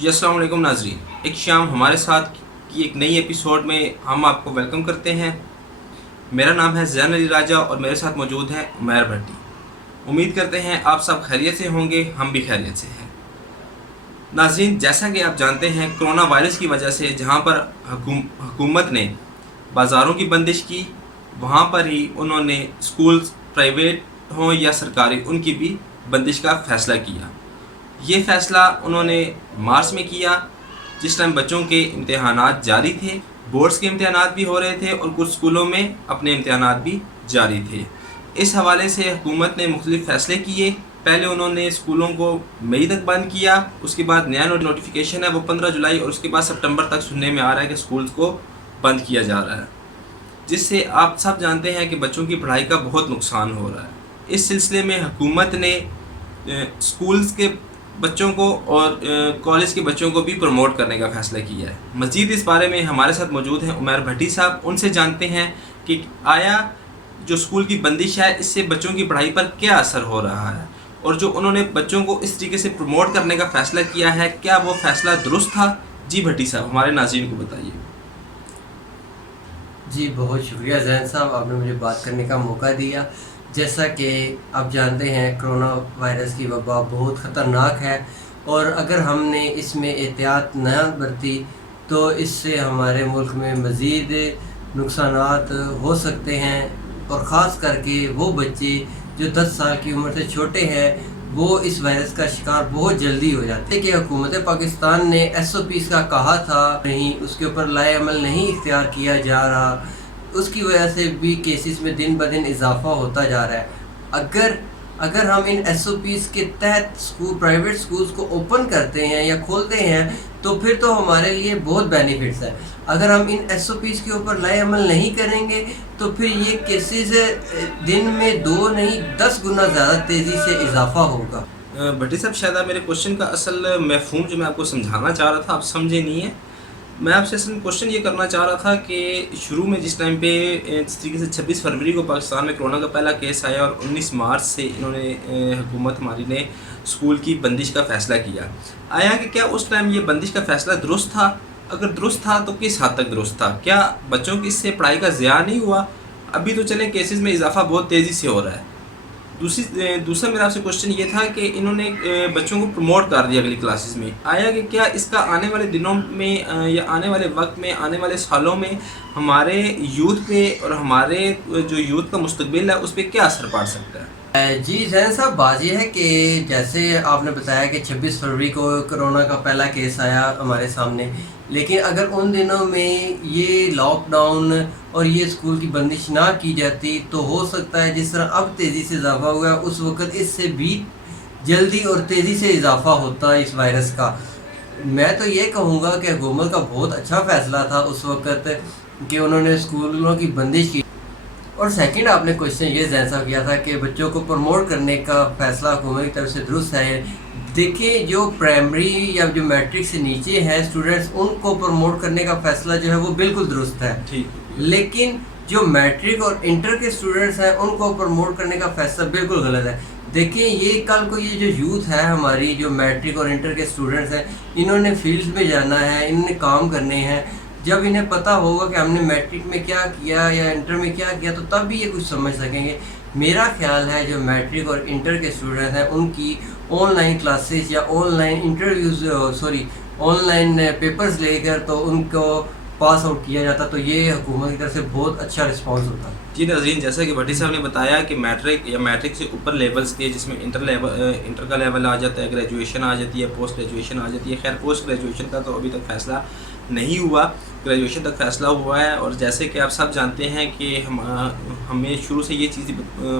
जी अस्सलाम वालेकुम नाज़रीन, एक शाम हमारे साथ की एक नई एपिसोड में हम आपको वेलकम करते हैं। मेरा नाम है ज़ैन अली राजा और मेरे साथ मौजूद हैं उमैर भट्टी। उम्मीद करते हैं आप सब खैरियत से होंगे, हम भी खैरियत से हैं। नाज़रीन, जैसा कि आप जानते हैं, कोरोना वायरस की वजह से जहां पर हुकूमत ने बाज़ारों की बंदिश की, वहां पर ही उन्होंने स्कूल्स प्राइवेट हों या सरकारी उनकी भी बंदिश का फ़ैसला किया। ये फ़ैसला उन्होंने मार्च में किया, जिस टाइम बच्चों के इम्तहानात जारी थे, बोर्ड्स के इम्तहानात भी हो रहे थे और कुछ स्कूलों में अपने इम्तहानात भी जारी थे। इस हवाले से हुकूमत ने मुख्तलिफ फ़ैसले किए। पहले उन्होंने स्कूलों को मई तक बंद किया, उसके बाद नया नोटिफिकेशन है वो 15 जुलाई और उसके बाद सितंबर तक सुनने में आ रहा है कि स्कूल्स को बंद किया जा रहा है, जिससे आप सब जानते हैं कि बच्चों की पढ़ाई का बहुत नुकसान हो रहा है। इस सिलसिले में हुकूमत ने स्कूल्स के बच्चों को और कॉलेज के बच्चों को भी प्रमोट करने का फ़ैसला किया है। मज़ीद इस बारे में हमारे साथ मौजूद हैं उमैर भट्टी साहब। उनसे जानते हैं कि आया जो स्कूल की बंदिश है इससे बच्चों की पढ़ाई पर क्या असर हो रहा है, और जो उन्होंने बच्चों को इस तरीके से प्रमोट करने का फ़ैसला किया है, क्या वो फ़ैसला दुरुस्त था? जी भट्टी साहब, हमारे नाज़रीन को बताइए। जी बहुत शुक्रिया ज़ैन साहब, आपने मुझे बात करने का मौका दिया। जैसा कि आप जानते हैं, कोरोना वायरस की वबा बहुत ख़तरनाक है और अगर हमने इसमें एहतियात न बरती तो इससे हमारे मुल्क में मज़ीद नुकसानात हो सकते हैं, और ख़ास करके वो बच्चे जो 10 साल की उम्र से छोटे हैं वो इस वायरस का शिकार बहुत जल्दी हो जाते हैं। कि हुकूमत पाकिस्तान ने SOPs का कहा था, नहीं उसके ऊपर लाए अमल नहीं इख्तियार किया जा रहा, उसकी वजह से भी केसेस में दिन ब दिन इजाफा होता जा रहा है। अगर हम इन SOPs के तहत प्राइवेट स्कूल्स को ओपन करते हैं या खोलते हैं तो फिर तो हमारे लिए बहुत बेनिफिट्स है। अगर हम इन SOPs के ऊपर लाए अमल नहीं करेंगे तो फिर ये केसेस दिन में 2 नहीं 10 गुना ज़्यादा तेज़ी से इजाफा होगा। भट्टी साहब, शायद आप मेरे क्वेश्चन का असल मफ़हूम जो मैं आपको समझाना चाह रहा था आप समझे नहीं है। मैं आपसे असल क्वेश्चन ये करना चाह रहा था कि शुरू में जिस टाइम पे इस तरीके से 26 फरवरी को पाकिस्तान में कोरोना का पहला केस आया और 19 मार्च से इन्होंने हुकूमत हमारी ने स्कूल की बंदिश का फ़ैसला किया, आया कि क्या उस टाइम ये बंदिश का फ़ैसला दुरुस्त था? अगर दुरुस्त था तो किस हद तक दुरुस्त था? क्या बच्चों की इससे पढ़ाई का ज़िया नहीं हुआ? अभी तो चले केसेस में इजाफा बहुत तेज़ी से हो रहा है। दूसरा मेरा आपसे क्वेश्चन ये था कि इन्होंने बच्चों को प्रमोट कर दिया अगली क्लासेस में, आया कि क्या इसका आने वाले दिनों में या आने वाले वक्त में, आने वाले सालों में हमारे यूथ पे और हमारे जो यूथ का मुस्तकबिल है उस पर क्या असर पड़ सकता है? जी ज़ैन साहब, बात यह है कि जैसे आपने बताया कि 26 फरवरी को कोरोना का पहला केस आया हमारे सामने, लेकिन अगर उन दिनों में ये लॉकडाउन और ये स्कूल की बंदिश ना की जाती तो हो सकता है जिस तरह अब तेज़ी से इजाफा हुआ उस वक़्त इससे भी जल्दी और तेज़ी से इजाफा होता इस वायरस का। मैं तो ये कहूँगा कि हुकूमत का बहुत अच्छा फ़ैसला था उस वक़्त कि उन्होंने स्कूलों की बंदिश की। और सेकंड आपने क्वेश्चन ये ज़ैन साहब किया था कि बच्चों को प्रमोट करने का फ़ैसला हुकूमत की तरफ से दुरुस्त है। देखिए, जो प्राइमरी या जो मैट्रिक से नीचे हैं स्टूडेंट्स, उनको प्रमोट करने का फ़ैसला जो है वो बिल्कुल दुरुस्त है। ठीक। लेकिन जो मैट्रिक और इंटर के स्टूडेंट्स हैं उनको प्रमोट करने का फ़ैसला बिल्कुल गलत है। देखिए, ये कल को ये जो यूथ है हमारी, जो मैट्रिक और इंटर के स्टूडेंट्स हैं, इन्होंने फील्ड में जाना है, इन्होंने काम करने हैं। जब इन्हें पता होगा कि हमने मैट्रिक में क्या किया या इंटर में क्या किया तो तब भी ये कुछ समझ सकेंगे। मेरा ख्याल है जो मैट्रिक और इंटर के स्टूडेंट्स हैं उनकी ऑनलाइन क्लासेस या ऑनलाइन पेपर्स लेकर तो उनको पास आउट किया जाता तो ये हुकूमत की तरफ से बहुत अच्छा रिस्पांस होता। जी नाज़रीन, जैसा कि भट्टी साहब ने बताया कि मैट्रिक या मैट्रिक से ऊपर लेवल्स के, जिसमें इंटर का लेवल आ जाता है, ग्रेजुएशन आ जाती है, पोस्ट ग्रेजुएशन आ जाती है। खैर, पोस्ट ग्रेजुएशन का तो अभी तक फ़ैसला नहीं हुआ, ग्रेजुएशन तक फ़ैसला हुआ है। और जैसे कि आप सब जानते हैं कि हमें शुरू से ये चीज़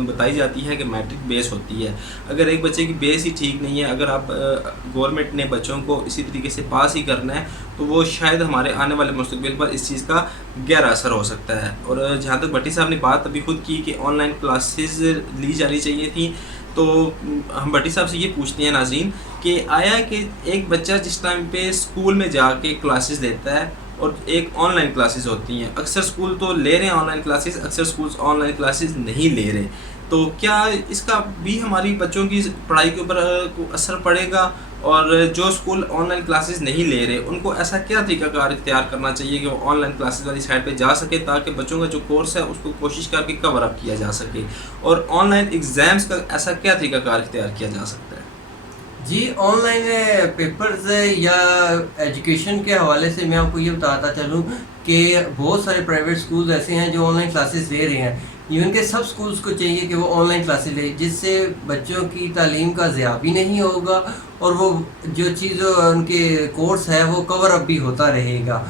बताई जाती है कि मैट्रिक बेस होती है। अगर एक बच्चे की बेस ही ठीक नहीं है, अगर आप गवर्नमेंट ने बच्चों को इसी तरीके से पास ही करना है तो वो शायद हमारे आने वाले मुस्तकबिल पर इस चीज़ का गहरा असर हो सकता है। और जहाँ तक भट्टी साहब ने बात अभी खुद की कि ऑनलाइन क्लासेस ली जानी चाहिए थी, तो हम भट्टी साहब से ये पूछते हैं नाज़रीन कि आया कि एक बच्चा जिस टाइम पे स्कूल में जाके क्लासेस लेता है और एक ऑनलाइन क्लासेस होती हैं, अक्सर स्कूल तो ले रहे हैं ऑनलाइन क्लासेस, अक्सर स्कूल्स ऑनलाइन क्लासेस नहीं ले रहे, तो क्या इसका भी हमारी बच्चों की पढ़ाई के ऊपर असर पड़ेगा? اور جو اسکول آن لائن کلاسز نہیں لے رہے ان کو ایسا کیا طریقہ کار اختیار کرنا چاہیے کہ وہ آن لائن کلاسز والی سائٹ پہ جا سکے تاکہ بچوں کا جو کورس ہے اس کو کوشش کر کے کور اپ کیا جا سکے، اور آن لائن ایگزامس کا ایسا کیا طریقہ کار اختیار کیا جا سکتا ہے؟ جی آن لائن پیپرز یا ایجوکیشن کے حوالے سے میں آپ کو یہ بتاتا چلوں کہ بہت سارے پرائیویٹ اسکولز ایسے ہیں جو آن لائن کلاسز لے رہے ہیں، ایون کہ سب اسکولز کو چاہیے کہ وہ آن لائن کلاسز لے، جس سے بچوں کی تعلیم کا ضیاع بھی نہیں ہوگا اور وہ جو چیز ان کے کورس ہے وہ کور اپ بھی ہوتا رہے گا۔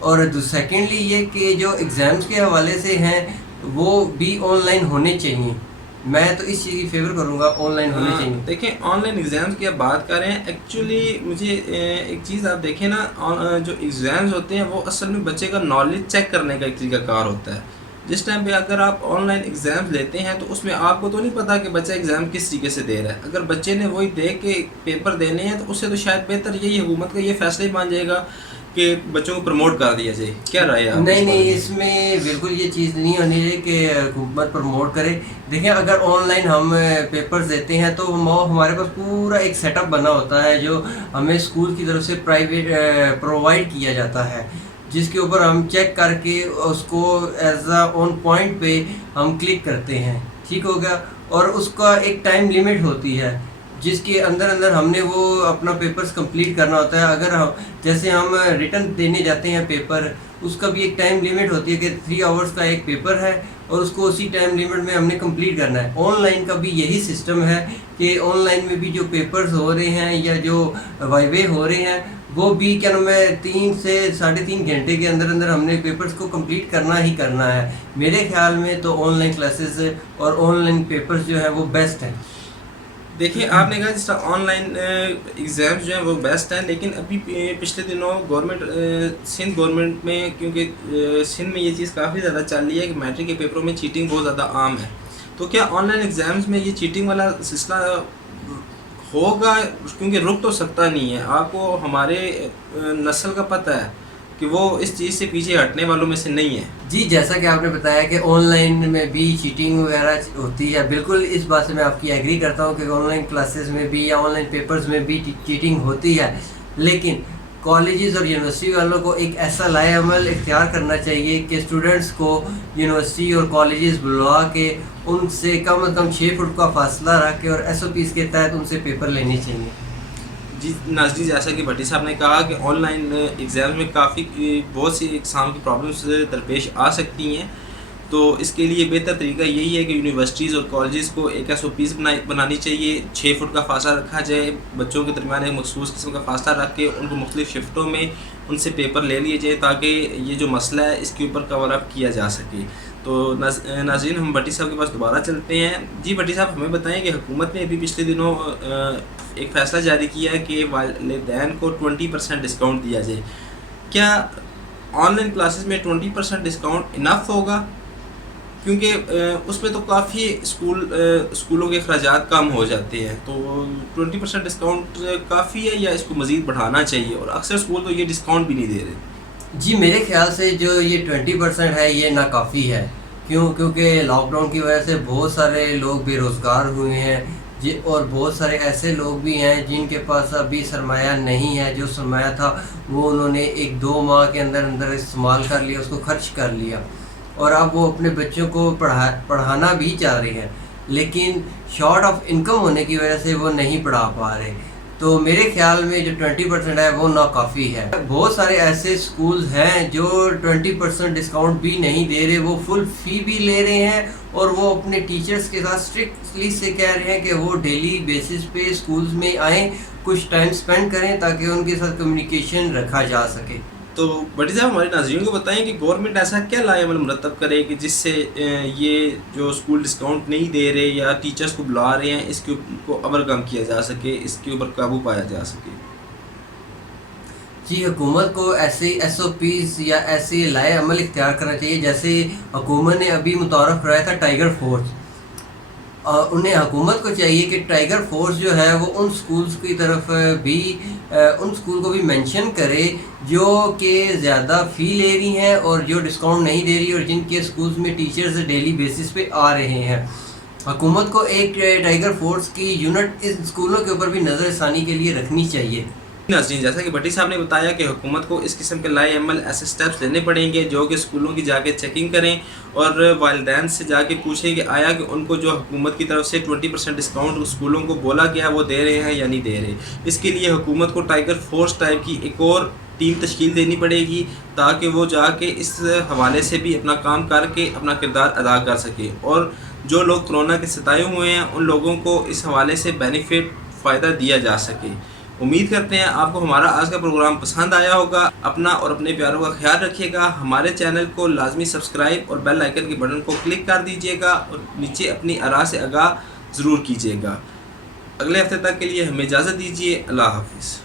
اور سیکنڈلی یہ کہ جو ایگزامس کے حوالے سے ہیں وہ بھی آن لائن ہونے چاہیے، میں تو اس چیز کی فیور کروں گا آن لائن ہونے چاہیے۔ دیکھیں آن لائن ایگزامس کی آپ بات کر رہے ہیں، ایکچولی مجھے ایک چیز آپ دیکھیں نا، جو ایگزامس ہوتے ہیں وہ اصل میں بچے کا نالج چیک کرنے کا ایک طریقہ کار ہوتا ہے۔ جس ٹائم پہ اگر آپ آن لائن ایگزامس لیتے ہیں تو اس میں آپ کو تو نہیں پتا کہ بچہ ایگزام کس طریقے سے دے رہا ہے، اگر بچے نے وہی دیکھ کے پیپر دینے ہیں تو اس سے تو شاید بہتر یہی حکومت کا یہ فیصلہ ہی مان جائے گا کہ بچوں کو پروموٹ کر دیا جائے۔ کیا رائے ہے آپ؟ نہیں، اس میں بالکل یہ چیز نہیں ہونی چاہیے کہ حکومت پروموٹ کرے۔ دیکھیں اگر آن لائن ہم پیپرز دیتے ہیں تو ہمارے پاس پورا ایک سیٹ اپ بنا ہوتا ہے جو ہمیں اسکول کی طرف سے پرووائڈ کیا جاتا ہے، جس کے اوپر ہم چیک کر کے اس کو ایز اے آن پوائنٹ پہ ہم کلک کرتے ہیں، ٹھیک ہوگا، اور اس کا ایک ٹائم لیمٹ ہوتی ہے جس کے اندر ہم نے وہ اپنا پیپرز کمپلیٹ کرنا ہوتا ہے۔ اگر جیسے ہم ریٹن دینے جاتے ہیں پیپر، اس کا بھی ایک ٹائم لیمٹ ہوتی ہے کہ 3 آورس کا ایک پیپر ہے اور اس کو اسی ٹائم لیمٹ میں ہم نے کمپلیٹ کرنا ہے۔ آن لائن کا بھی یہی سسٹم ہے کہ آن لائن میں بھی جو پیپرز ہو رہے ہیں یا جو وائوے ہو رہے ہیں وہ بھی 3 سے 3.5 گھنٹے کے اندر ہم نے پیپرز کو کمپلیٹ کرنا ہی کرنا ہے۔ میرے خیال میں تو آن لائن کلاسز اور آن لائن پیپرز جو ہیں وہ بیسٹ ہیں۔ دیکھیں آپ نے کہا جس طرح آن لائن ایگزامس جو ہیں وہ بیسٹ ہیں، لیکن ابھی پچھلے دنوں سندھ گورنمنٹ میں، کیونکہ سندھ میں یہ چیز کافی زیادہ چل رہی ہے کہ میٹرک کے پیپروں میں چیٹنگ بہت زیادہ عام ہے، تو کیا آن لائن ایگزامس میں یہ چیٹنگ والا سلسلہ ہوگا؟ کیونکہ رک تو سکتا نہیں ہے، آپ کو ہمارے نسل کا پتہ ہے کہ وہ اس چیز سے پیچھے ہٹنے والوں میں سے نہیں ہے۔ جی جیسا کہ آپ نے بتایا کہ آن لائن میں بھی چیٹنگ وغیرہ ہوتی ہے، بالکل اس بات سے میں آپ کی ایگری کرتا ہوں کہ آن لائن کلاسز میں بھی یا آن لائن پیپرز میں بھی چیٹنگ ہوتی ہے، لیکن کالجز اور یونیورسٹی والوں کو ایک ایسا لائے عمل اختیار کرنا چاہیے کہ اسٹوڈنٹس کو یونیورسٹی اور کالجز بلوا کے ان سے کم از کم 6 فٹ کا فاصلہ رکھ کے اور SOPs کے تحت ان سے پیپر لینے چاہیے۔ جی ناظرین، جیسا کہ بھٹی صاحب نے کہا کہ آن لائن ایگزام میں بہت سی اقسام کی پرابلمس درپیش آ سکتی ہیں، تو اس کے لیے بہتر طریقہ یہی ہے کہ یونیورسٹیز اور کالجز کو ایک SOPs بنانی چاہیے، 6 فٹ کا فاصلہ رکھا جائے، بچوں کے درمیان ایک مخصوص قسم کا فاصلہ رکھ کے ان کو مختلف شفٹوں میں ان سے پیپر لے لیے جائے تاکہ یہ جو مسئلہ ہے اس کے اوپر کور اپ کیا جا سکے۔ تو ناظرین، ہم بھٹی صاحب کے پاس دوبارہ چلتے ہیں۔ جی بھٹی صاحب، ہمیں بتائیں کہ حکومت نے ابھی پچھلے دنوں ایک فیصلہ جاری کیا ہے کہ والدین کو 20% ڈسکاؤنٹ دیا جائے، کیا آن لائن کلاسز میں 20% ڈسکاؤنٹ انف ہوگا؟ کیونکہ اس میں تو کافی اسکولوں کے اخراجات کم ہو جاتے ہیں، تو 20% ڈسکاؤنٹ کافی ہے یا اس کو مزید بڑھانا چاہیے؟ اور اکثر اسکول تو یہ ڈسکاؤنٹ بھی نہیں دے رہے۔ جی میرے خیال سے جو یہ 20% ہے یہ ناکافی ہے، کیونکہ لاک ڈاؤن کی وجہ سے بہت سارے لوگ بے روزگار ہوئے ہیں اور بہت سارے ایسے لوگ بھی ہیں جن کے پاس ابھی سرمایہ نہیں ہے، جو سرمایہ تھا وہ انہوں نے 1-2 ماہ کے اندر استعمال کر لیا، اس کو خرچ کر لیا، اور اب وہ اپنے بچوں کو پڑھانا بھی چاہ رہے ہیں، لیکن شارٹ آف انکم ہونے کی وجہ سے وہ نہیں پڑھا پا رہے۔ تو میرے خیال میں جو 20% ہے وہ ناکافی ہے۔ بہت سارے ایسے سکولز ہیں جو 20% ڈسکاؤنٹ بھی نہیں دے رہے، وہ فل فی بھی لے رہے ہیں اور وہ اپنے ٹیچرز کے ساتھ اسٹرکٹلی سے کہہ رہے ہیں کہ وہ ڈیلی بیسس پہ سکولز میں آئیں، کچھ ٹائم سپینڈ کریں تاکہ ان کے ساتھ کمیونیکیشن رکھا جا سکے۔ تو بھٹی صاحب، ہمارے ناظرین کو بتائیں کہ گورنمنٹ ایسا کیا لائے عمل مرتب کرے کہ جس سے یہ جو اسکول ڈسکاؤنٹ نہیں دے رہے یا ٹیچرز کو بلا رہے ہیں اس کے کو اوور کم کیا جا سکے، اس کے اوپر قابو پایا جا سکے؟ جی حکومت کو ایسے SOPs یا ایسے لائے عمل اختیار کرنا چاہیے، جیسے حکومت نے ابھی متعارف کرایا تھا ٹائیگر فورس، انہیں حکومت کو چاہیے کہ ٹائیگر فورس جو ہے وہ ان سکولز کی طرف بھی ان سکول کو بھی مینشن کرے جو کہ زیادہ فی لے رہی ہیں اور جو ڈسکاؤنٹ نہیں دے رہی اور جن کے سکولز میں ٹیچرز ڈیلی بیسس پہ آ رہے ہیں۔ हुकूमत को एक टाइगर फोर्स की यूनिट इन स्कूलों के ऊपर भी नज़र षानी के लिए रखनी चाहिए। नाज़रीन, जैसा कि भट्टी साहब ने बताया कि हुकूमत को इस किस्म के लाए अमल ऐसे स्टेप्स लेने पड़ेंगे जो कि स्कूलों की जाके चेकिंग करें और वालिदैन से जाके पूछें कि आया कि उनको जो हुकूमत की तरफ से 20% डिस्काउंट स्कूलों को बोला गया वो दे रहे हैं या नहीं दे रहे। इसके लिए हुकूमत को टाइगर फोर्स टाइप की एक और टीम तश्कील देनी पड़ेगी ताकि वो जाके इस हवाले से भी अपना काम करके अपना किरदार अदा कर सके और जो लोग कोरोना के सताए हुए हैं उन लोगों को इस हवाले से बेनिफिट फ़ायदा दिया जा सके। उम्मीद करते हैं आपको हमारा आज का प्रोग्राम पसंद आया होगा। अपना और अपने प्यारों का ख्याल रखिएगा। हमारे चैनल को लाजमी सब्सक्राइब और बेल आइकन के बटन को क्लिक कर दीजिएगा और नीचे अपनी आरा से आगाह ज़रूर कीजिएगा। अगले हफ्ते तक के लिए हमें इजाज़त दीजिए। अल्लाह हाफिज़।